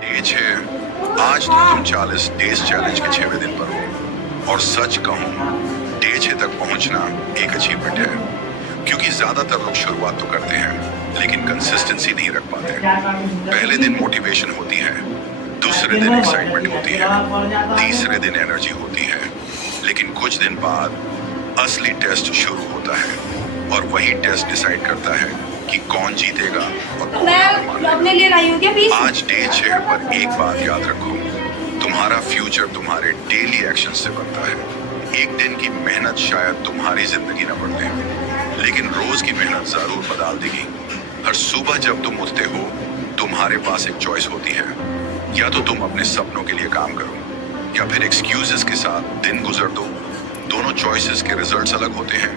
As है आज तो तुम 40 डेज चैलेंज के 6वें दिन पर हो और सच कहूं डे 6 तक पहुंचना एक अचीवमेंट है क्योंकि ज्यादातर लोग शुरुआत तो करते हैं लेकिन कंसिस्टेंसी नहीं रख पाते। पहले दिन मोटिवेशन होती है, दूसरे दिन एक्साइटमेंट होती है, तीसरे दिन एनर्जी होती है, लेकिन कुछ दिन बाद असली टेस्ट शुरू होता है और वही टेस्ट डिसाइड करता है कि कौन जीतेगा और कौन हार अपने लिए लाई हूँ क्या प्लीज? आज डे 6 पर एक बात याद रखो, तुम्हारा फ्यूचर तुम्हारे डेली एक्शन से बनता है। एक दिन की मेहनत शायद तुम्हारी जिंदगी न बदले, लेकिन रोज की मेहनत जरूर बदल देगी। हर सुबह जब तुम उठते हो तुम्हारे पास एक चॉइस होती है, या तो तुम अपने सपनों के लिए काम करो या फिर एक्सक्यूजेस के साथ दिन गुजर दो। दोनों चॉइसेस के रिजल्ट्स अलग होते हैं।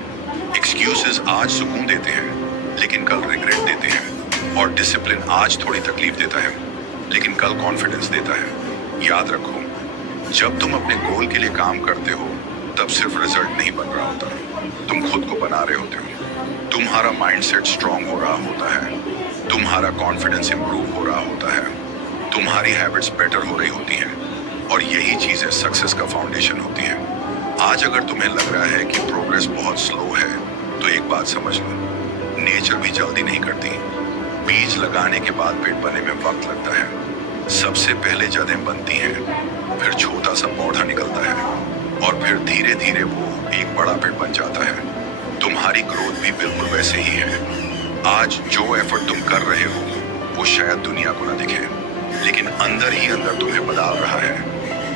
एक्सक्यूजेस आज सुकून देते हैं लेकिन कल रिग्रेट देते हैं, और डिसिप्लिन आज थोड़ी तकलीफ देता है लेकिन कल कॉन्फिडेंस देता है। याद रखो, जब तुम अपने गोल के लिए काम करते हो तब सिर्फ रिजल्ट नहीं बन रहा होता, तुम खुद को बना रहे होते हो। तुम्हारा माइंडसेट स्ट्रांग हो रहा होता है, तुम्हारा कॉन्फिडेंस इंप्रूव हो रहा होता है, तुम्हारी हैबिट्स बेटर हो रही होती हैं, और यही चीजें सक्सेस का फाउंडेशन होती है। आज अगर तुम्हें लग रहा है कि प्रोग्रेस बहुत स्लो है तो एक बात समझ लो, नेचर भी जल्दी नहीं करती। बीज लगाने के बाद पेड़ बनने में वक्त लगता है। सबसे पहले जड़ें बनती हैं, फिर छोटा सा पौधा निकलता है और फिर धीरे धीरे वो एक बड़ा पेड़ बन जाता है। तुम्हारी ग्रोथ भी बिल्कुल वैसे ही है। आज जो एफर्ट तुम कर रहे हो वो शायद दुनिया को ना दिखे, लेकिन अंदर ही अंदर तुम्हें बदल रहा है।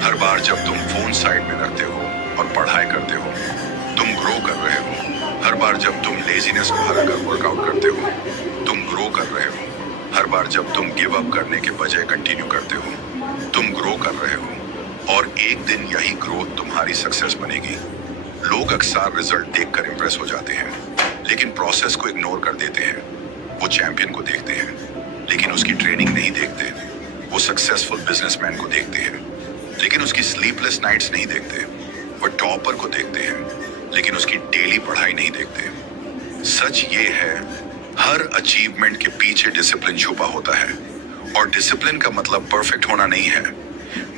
हर बार जब तुम फोन साइड में रखते हो और पढ़ाई करते हो तुम ग्रो कर रहे हो। हर बार जब तुम लेजीनेस को हराकर वर्कआउट करते हो तुम ग्रो कर रहे हो। हर बार जब तुम गिव अप करने के बजाय कंटिन्यू करते हो तुम ग्रो कर रहे हो, और एक दिन यही ग्रोथ तुम्हारी सक्सेस बनेगी। लोग अक्सर रिजल्ट देखकर इंप्रेस हो जाते हैं लेकिन प्रोसेस को इग्नोर कर देते हैं। वो चैंपियन को देखते हैं लेकिन उसकी ट्रेनिंग नहीं देखते। वो सक्सेसफुल बिजनेसमैन को देखते हैं लेकिन उसकी स्लीपलेस नाइट्स नहीं देखते। वो टॉपर को देखते हैं लेकिन उसकी डेली पढ़ाई नहीं देखते। सच ये है, हर अचीवमेंट के पीछे डिसिप्लिन छुपा होता है, और डिसिप्लिन का मतलब परफेक्ट होना नहीं है।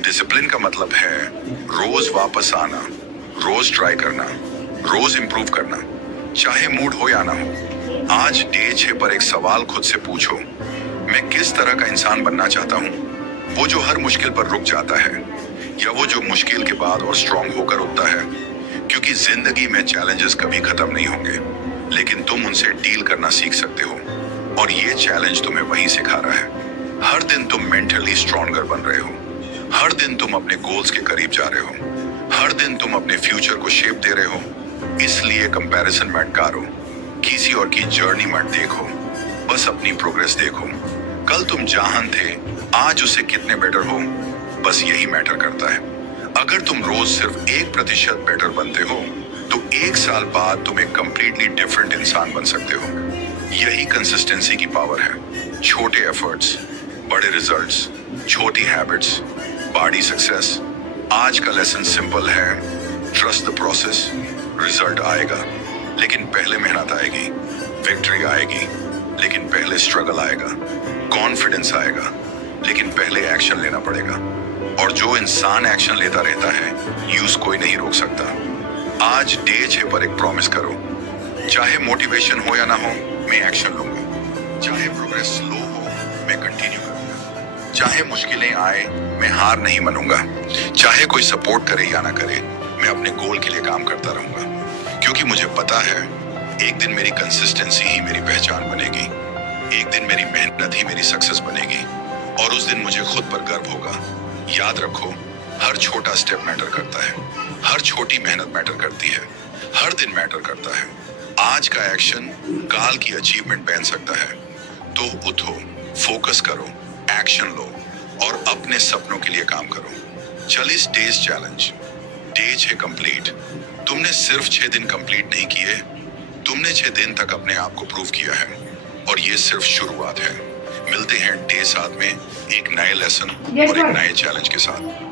डिसिप्लिन का मतलब है रोज वापस आना, रोज ट्राई करना, रोज इंप्रूव करना, चाहे मूड हो या ना हो। आज डे 6 पर एक सवाल खुद से पूछो, मैं किस तरह का इंसान बनना चाहता हूँ? वो जो हर मुश्किल पर रुक जाता है, या वो जो मुश्किल के बाद और स्ट्रांग होकर उठता है? क्योंकि जिंदगी में चैलेंजेस कभी खत्म नहीं होंगे, लेकिन तुम उनसे डील करना सीख सकते हो, और ये चैलेंज तुम्हें वही सिखा रहा है। हर दिन तुम मेंटली स्ट्रॉन्गर बन रहे हो, हर दिन तुम अपने गोल्स के करीब जा रहे हो, हर दिन तुम अपने फ्यूचर को शेप दे रहे हो। इसलिए कंपैरिजन मत करो, किसी और की जर्नी मत देखो, बस अपनी प्रोग्रेस देखो। कल तुम जहां थे आज उससे कितने बेटर हो, बस यही मैटर करता है। अगर तुम रोज सिर्फ 1% बेटर बनते हो तो 1 साल बाद तुम एक कंप्लीटली डिफरेंट इंसान बन सकते हो। यही कंसिस्टेंसी की पावर है। छोटे एफर्ट्स, बड़े रिजल्ट्स, छोटी हैबिट्स, बड़ी सक्सेस। आज का लेसन सिंपल है, ट्रस्ट द प्रोसेस। रिजल्ट आएगा लेकिन पहले मेहनत आएगी, विक्ट्री आएगी लेकिन पहले स्ट्रगल आएगा, कॉन्फिडेंस आएगा लेकिन पहले एक्शन लेना पड़ेगा, और जो इंसान एक्शन लेता रहता है यूज कोई नहीं रोक सकता। आज डे 6 पर एक प्रॉमिस करो, चाहे मोटिवेशन हो या ना हो मैं एक्शन लूंगा, चाहे प्रोग्रेस स्लो हो मैं कंटिन्यू करूंगा, चाहे मुश्किलें आए मैं हार नहीं मानूंगा, चाहे कोई सपोर्ट करे या ना करे मैं अपने गोल के लिए काम करता रहूंगा। क्योंकि मुझे पता है एक दिन मेरी कंसिस्टेंसी ही मेरी पहचान बनेगी, एक दिन मेरी मेहनत ही मेरी सक्सेस बनेगी, और उस दिन मुझे खुद पर गर्व होगा। याद रखो, हर छोटा स्टेप मैटर करता है, हर छोटी मेहनत मैटर करती है, हर दिन मैटर करता है। आज का एक्शन काल की अचीवमेंट बन सकता है। तो उठो, फोकस करो, एक्शन लो और अपने सपनों के लिए काम करो। 40 डेज चैलेंज, डे 6 कंप्लीट। तुमने सिर्फ 6 दिन कंप्लीट नहीं किए, तुमने 6 दिन तक अपने आप को प्रूव किया है, और ये सिर्फ शुरुआत है। मिलते हैं डे 7 में एक नए लेसन और एक नए चैलेंज के साथ।